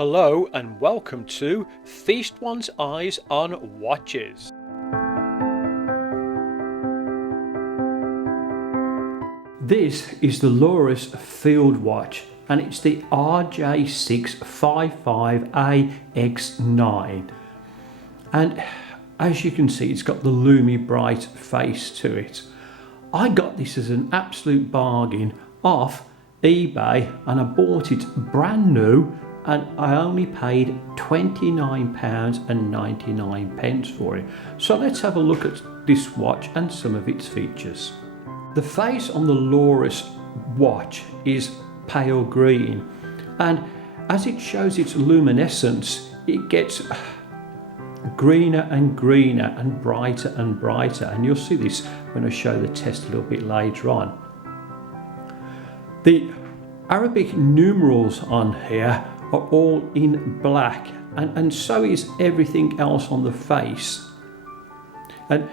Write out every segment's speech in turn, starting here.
Hello and welcome to Feast One's Eyes on Watches. This is the Lorus Field Watch and it's the RJ655AX9, and as you can see it's got the Lumibrite face to it. I got this as an absolute bargain off eBay and I bought it brand new, and I only paid £29.99 for it. So let's have a look at this watch and some of its features. The face on the Lorus watch is pale green, and as it shows its luminescence it gets greener and greener and brighter, and you'll see this when I show the test a little bit later on. The Arabic numerals on here are all in black, and so is everything else on the face. And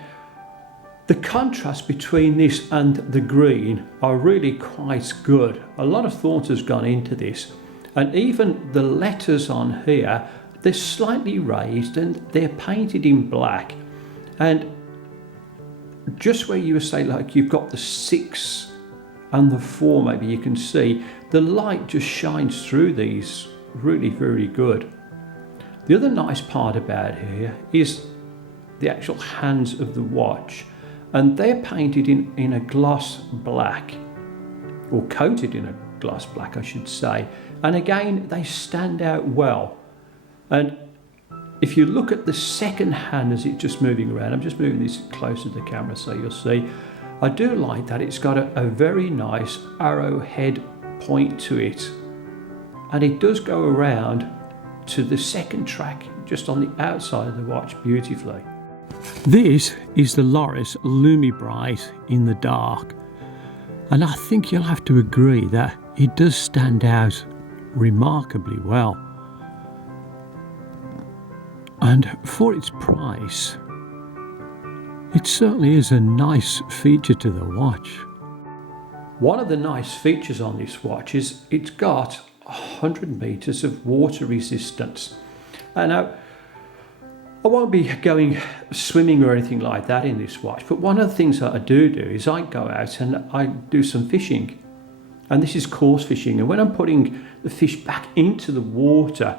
the contrast between this and the green are really quite good. A lot of thought has gone into this, and even the letters on here, they're slightly raised and they're painted in black. And just where you would say like you've got the 6 and the 4, maybe you can see the light just shines through these really very good. The other nice part about here is the actual hands of the watch, and they're painted in a gloss black, or coated in a gloss black I should say, and again they stand out well. And if you look at the second hand as it's just moving around, I'm just moving this closer to the camera so you'll see, I do like that it's got a very nice arrowhead point to it, and it does go around to the second track just on the outside of the watch beautifully. This is the Lorus Lumibrite in the dark, and I think you'll have to agree that it does stand out remarkably well. And for its price, it certainly is a nice feature to the watch. One of the nice features on this watch is it's got 100 meters of water resistance. And now, I won't be going swimming or anything like that in this watch, but one of the things that I do is I go out and I do some fishing. And this is coarse fishing, and when I'm putting the fish back into the water,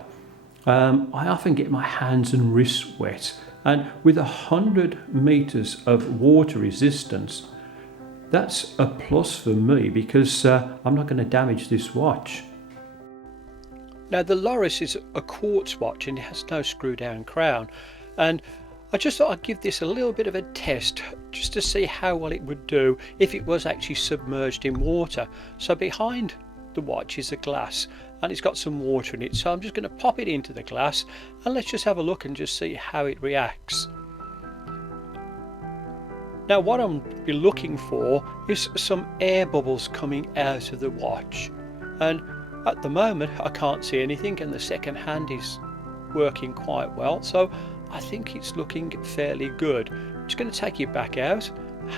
I often get my hands and wrists wet. And with 100 meters of water resistance, that's a plus for me, because I'm not going to damage this watch. Now the Lorus is a quartz watch and it has no screw down crown, and I just thought I'd give this a little bit of a test just to see how well it would do if it was actually submerged in water. So behind the watch is a glass and it's got some water in it, so I'm just going to pop it into the glass and let's just have a look and just see how it reacts. Now what I'm looking for is some air bubbles coming out of the watch, and at the moment I can't see anything, and the second hand is working quite well, so I think it's looking fairly good. I'm just going to take it back out,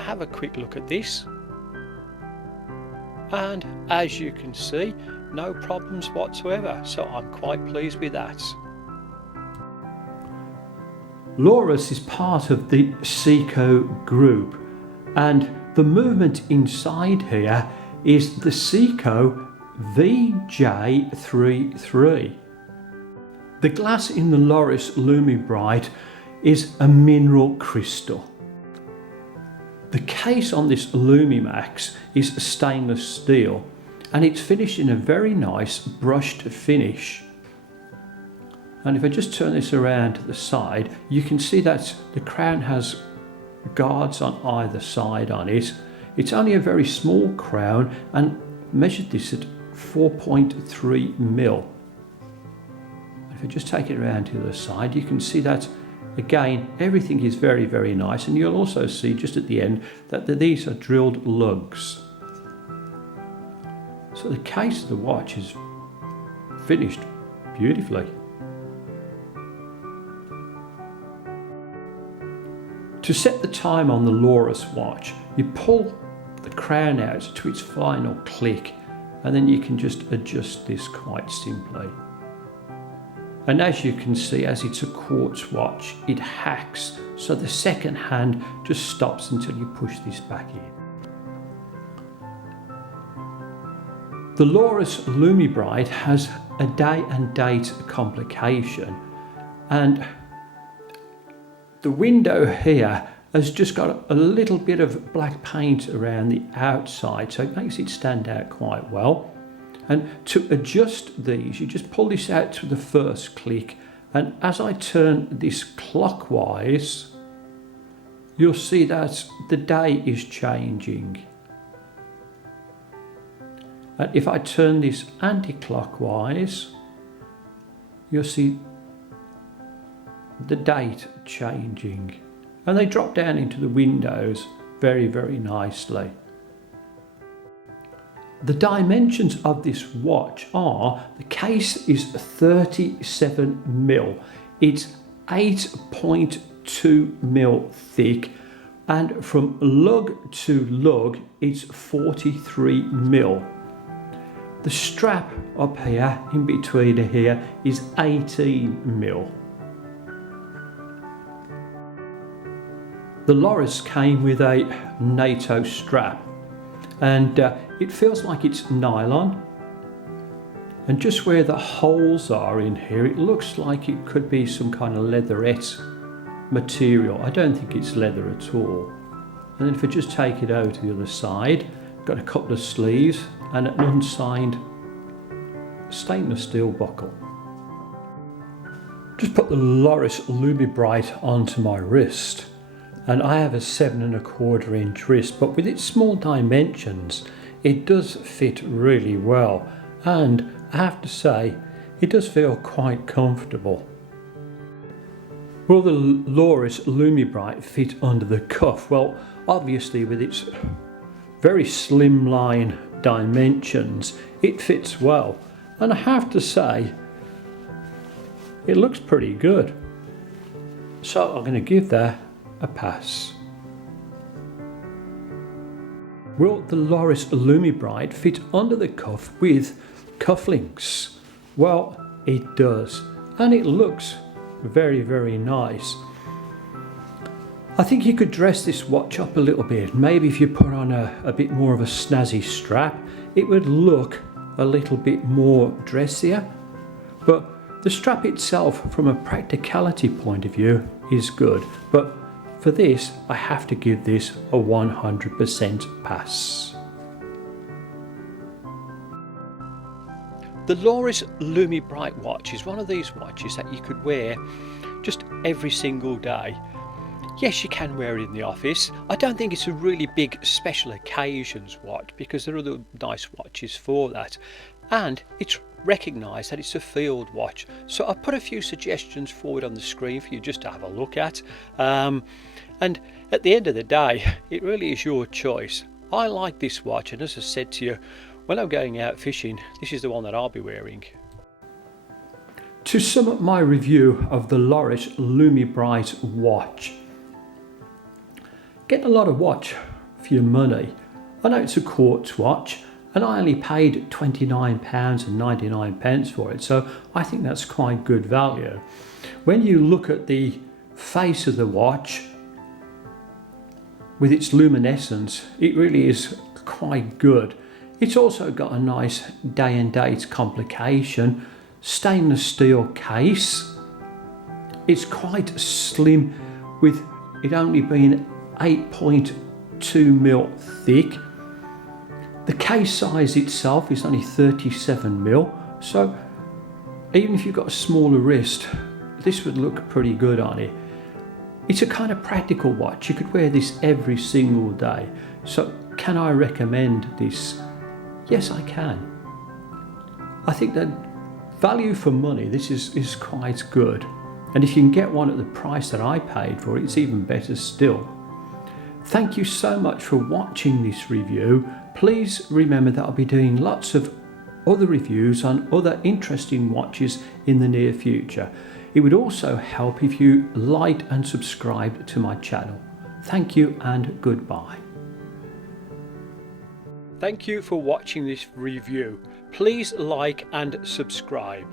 have a quick look at this, and as you can see, no problems whatsoever, so I'm quite pleased with that. Lorus is part of the Seiko group, and the movement inside here is the Seiko VJ33. The glass in the Lorus Lumibrite is a mineral crystal. The case on this Lumimax is stainless steel, and it's finished in a very nice brushed finish. And if I just turn this around to the side, you can see that the crown has guards on either side on it. It's only a very small crown, and measured this at 4.3 mil. If I just take it around to the side, you can see that again everything is very, very nice, and you'll also see just at the end that these are drilled lugs. So the case of the watch is finished beautifully. To set the time on the Lorus watch, you pull the crown out to its final click, and then you can just adjust this quite simply. And as you can see, as it's a quartz watch, it hacks, so the second hand just stops until you push this back in. The Lorus Lumibrite has a day and date complication, and the window here has just got a little bit of black paint around the outside, so it makes it stand out quite well. And to adjust these, you just pull this out to the first click, and as I turn this clockwise, you'll see that the day is changing. And if I turn this anti-clockwise, you'll see the date changing. And they drop down into the windows very, very nicely. The dimensions of this watch are, the case is 37mm, it's 8.2mm thick, and from lug to lug it's 43mm. The strap up here, in between here, is 18mm. The Lorus came with a NATO strap, and it feels like it's nylon, and just where the holes are in here, it looks like it could be some kind of leatherette material. I don't think it's leather at all. And then if I just take it over to the other side, got a couple of sleeves and an unsigned stainless steel buckle. Just put the Lorus Lumibrite onto my wrist, and I have a 7 1/4 inch wrist, but with its small dimensions it does fit really well, and I have to say it does feel quite comfortable. Will the Lorus Lumibrite fit under the cuff? Well, obviously with its very slimline dimensions it fits well, and I have to say it looks pretty good, so I'm going to give that a pass. Will the Lorus Lumibrite fit under the cuff with cufflinks? Well, it does, and it looks very, very nice. I think you could dress this watch up a little bit. Maybe if you put on a bit more of a snazzy strap, it would look a little bit more dressier. But the strap itself, from a practicality point of view, is good. But for this, I have to give this a 100% pass. The Lorus Lumibrite watch is one of these watches that you could wear just every single day. Yes, you can wear it in the office. I don't think it's a really big special occasions watch, because there are other nice watches for that. And it's recognised that it's a field watch. So I've put a few suggestions forward on the screen for you just to have a look at. And at the end of the day, it really is your choice. I like this watch, and as I said to you, when I'm going out fishing, this is the one that I'll be wearing. To sum up my review of the Lorus Lumibrite watch, getting a lot of watch for your money. I know it's a quartz watch, and I only paid £29.99 for it, so I think that's quite good value. When you look at the face of the watch, with its luminescence, it really is quite good. It's also got a nice day and date complication, stainless steel case. It's quite slim, with it only being 8.2mm thick. The case size itself is only 37mm, so even if you've got a smaller wrist, this would look pretty good on it. It's a kind of practical watch. You could wear this every single day. So can I recommend this? Yes, I can. I think that value for money, this is quite good. And if you can get one at the price that I paid for it, it's even better still. Thank you so much for watching this review. Please remember that I'll be doing lots of other reviews on other interesting watches in the near future. It would also help if you liked and subscribed to my channel. Thank you and goodbye. Thank you for watching this review. Please like and subscribe.